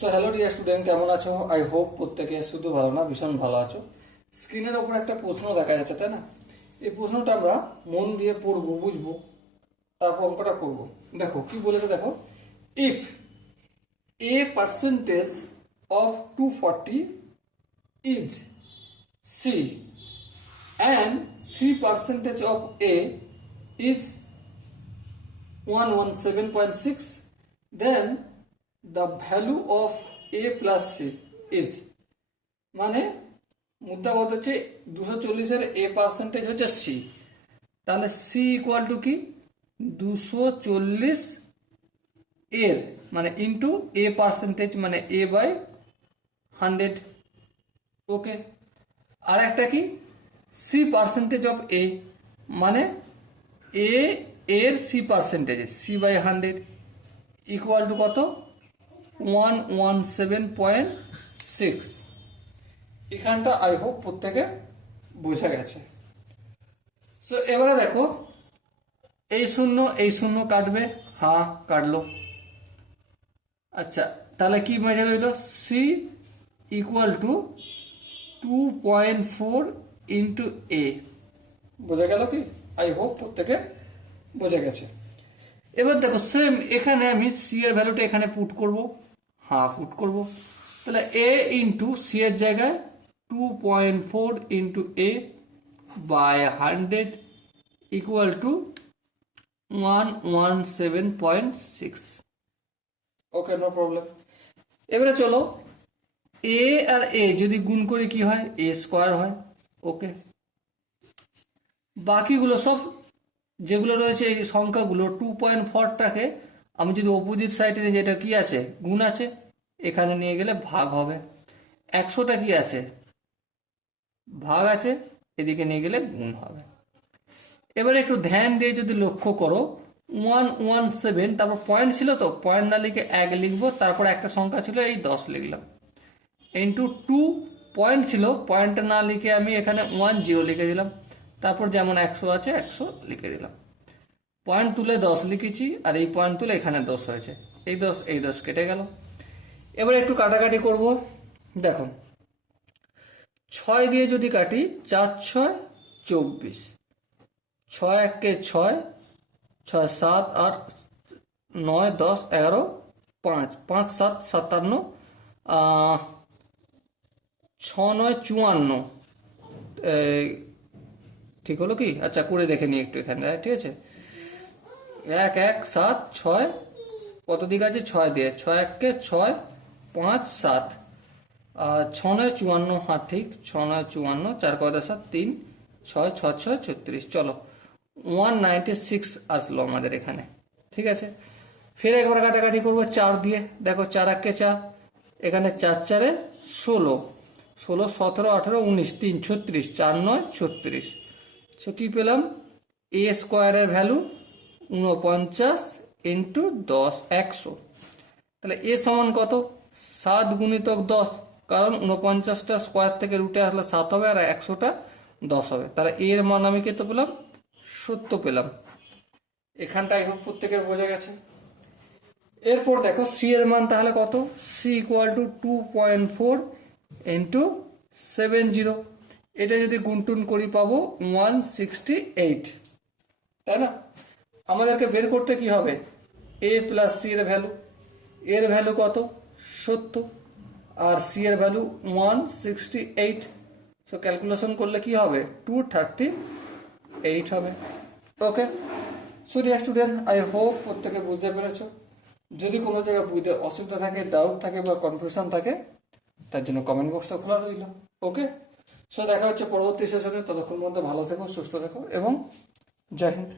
So hello dear student, কেমন আছো? I hope প্রত্যেকে শুধু ভালো না, ভীষণ ভালো আছো। স্ক্রিনের ওপর একটা প্রশ্ন দেখা যাচ্ছে, তাই না? এই প্রশ্নটা আমরা মন দিয়ে পড়বো, বুঝবো, তারপর অঙ্কটা করবো। দেখো কি বলেছে, দেখো, if A percentage of 240 is C and C percentage of A is 117.6, then the value of A plus C is, মানে মুদ্রা কত হচ্ছে 240 এর A পার্সেন্টেজ হচ্ছে C, তাহলে C ইকুয়াল টু কি 240 এর মানে ইন্টু A পার্সেন্টেজ মানে A বাই 100। ওকে, আর একটা কি সি পার্সেন্টেজ অফ এ মানে এ এর C percentage C by 100 equal to কত 117.6। এখানটা আই হোপ প্রত্যেকে বোঝা গেছে। সো এবারে দেখো, এই শূন্য কাটবে, হ্যাঁ কাটলো। আচ্ছা, তাহলে কি মেজার হইল? সি ইকুয়াল টু 2.4 ইন্টু এ। বোঝা গেল কি? আই হোপ প্রত্যেকে বোঝা গেছে। এবার দেখো সেম এখানে আমি সি এর ভ্যালুটা এখানে পুট করব, হ্যাঁ পুট করব। তাহলে এ ইন্টু সি এর জায়গায় 2.4 into A by 100 equal to 117.6। Okay, no problem. এবারে চলো, এ আর এ যদি গুণ করি কি হয়? এ স্কোয়ার হয়। ওকে, বাকিগুলো সব যেগুলো রয়েছে এই সংখ্যাগুলো 2.4টাকে আমি যদি অপোজিট সাইডে নিয়ে, যেটা কি আছে গুণ আছে, এখানে নিয়ে গেলে ভাগ হবে। 100টা কি আছে ভাগ আছে, এদিকে নিয়ে গেলে গুণ হবে। এবারে একটু ধ্যান দিয়ে যদি লক্ষ্য করো, 117 তারপর পয়েন্ট ছিল, তো পয়েন্ট না লিখে 1 লিখবো, তারপর একটা সংখ্যা ছিল এই 10 লিখলাম, ইন্টু 2 পয়েন্ট ছিল, পয়েন্টটা না লিখে আমি এখানে 10 লিখে দিলাম, তারপর যেমন 100 আছে 100 লিখে দিলাম। পয়েন্ট তুলে 10 লিখেছি, আর এই পয়েন্ট তুলে এখানে 10 হয়েছে, এই 10 কেটে গেল। এবার একটু কাটাকাটি করব। দেখো 6 দিয়ে যদি কাটি, 4 6 24, 6 1 6, 6 7 8 9 10 11 5 5 7 57, 6 9 54, ঠিক হলো কি? আচ্ছা, করে রেখে নিই একটু এখানে, ঠিক আছে। 1 1 7 6, কত দিক আছে? 6 দিয়ে, 6 1 6 5 7, 6 9 54, হ্যাঁ ঠিক, 6 9 54, 4 কত 7 3 6 6 6 36। চলো 196 আসলো আমাদের এখানে, ঠিক আছে। ফের একবার কাটাকাটি করবো 4 দিয়ে। দেখো 4 1 4, এখানে 4 4 16, 16 17 18 19 3 36, 4 9 36। সো কি পেলাম? এ স্কোয়ারের ভ্যালু 49 ইন্টু 10 100। তাহলে এ সমান কত? 7 গুণিতক 10, কারণ 49টা স্কোয়ার থেকে রুটে আসলে 7 হবে, আর 100টা 10 হবে। তাহলে এর মান আমি কত পেলাম? 70 পেলাম। এখানটাই হোক প্রত্যেকের বোঝা গেছে। এরপর দেখো সি এর মান তাহলে কত? C equal to 2.4 into 70। এটা যদি গুণটুন করি পাবো 168, তাই না? আমাদেরকে বের করতে কি হবে? এ প্লাস সি এর ভ্যালু। এর ভ্যালু কত? 70, আর সি এর ভ্যালু 168। সো ক্যালকুলেশন করলে কি হবে? 238 হবে। Okay, so dear student, I hope প্রত্যেকে বুঝতে পেরেছো। যদি কোনো জায়গায় বুঝতে অসুবিধা থাকে, ডাউট থাকে বা কনফিউশন থাকে, তার জন্য কমেন্ট বক্সটা খোলা রইল। ওকে, সো দেখা হচ্ছে পরবর্তী সেশনে। ততক্ষণ পর্যন্ত ভালো থেকো, সুস্থ থেকো এবং জয় হিন্দ।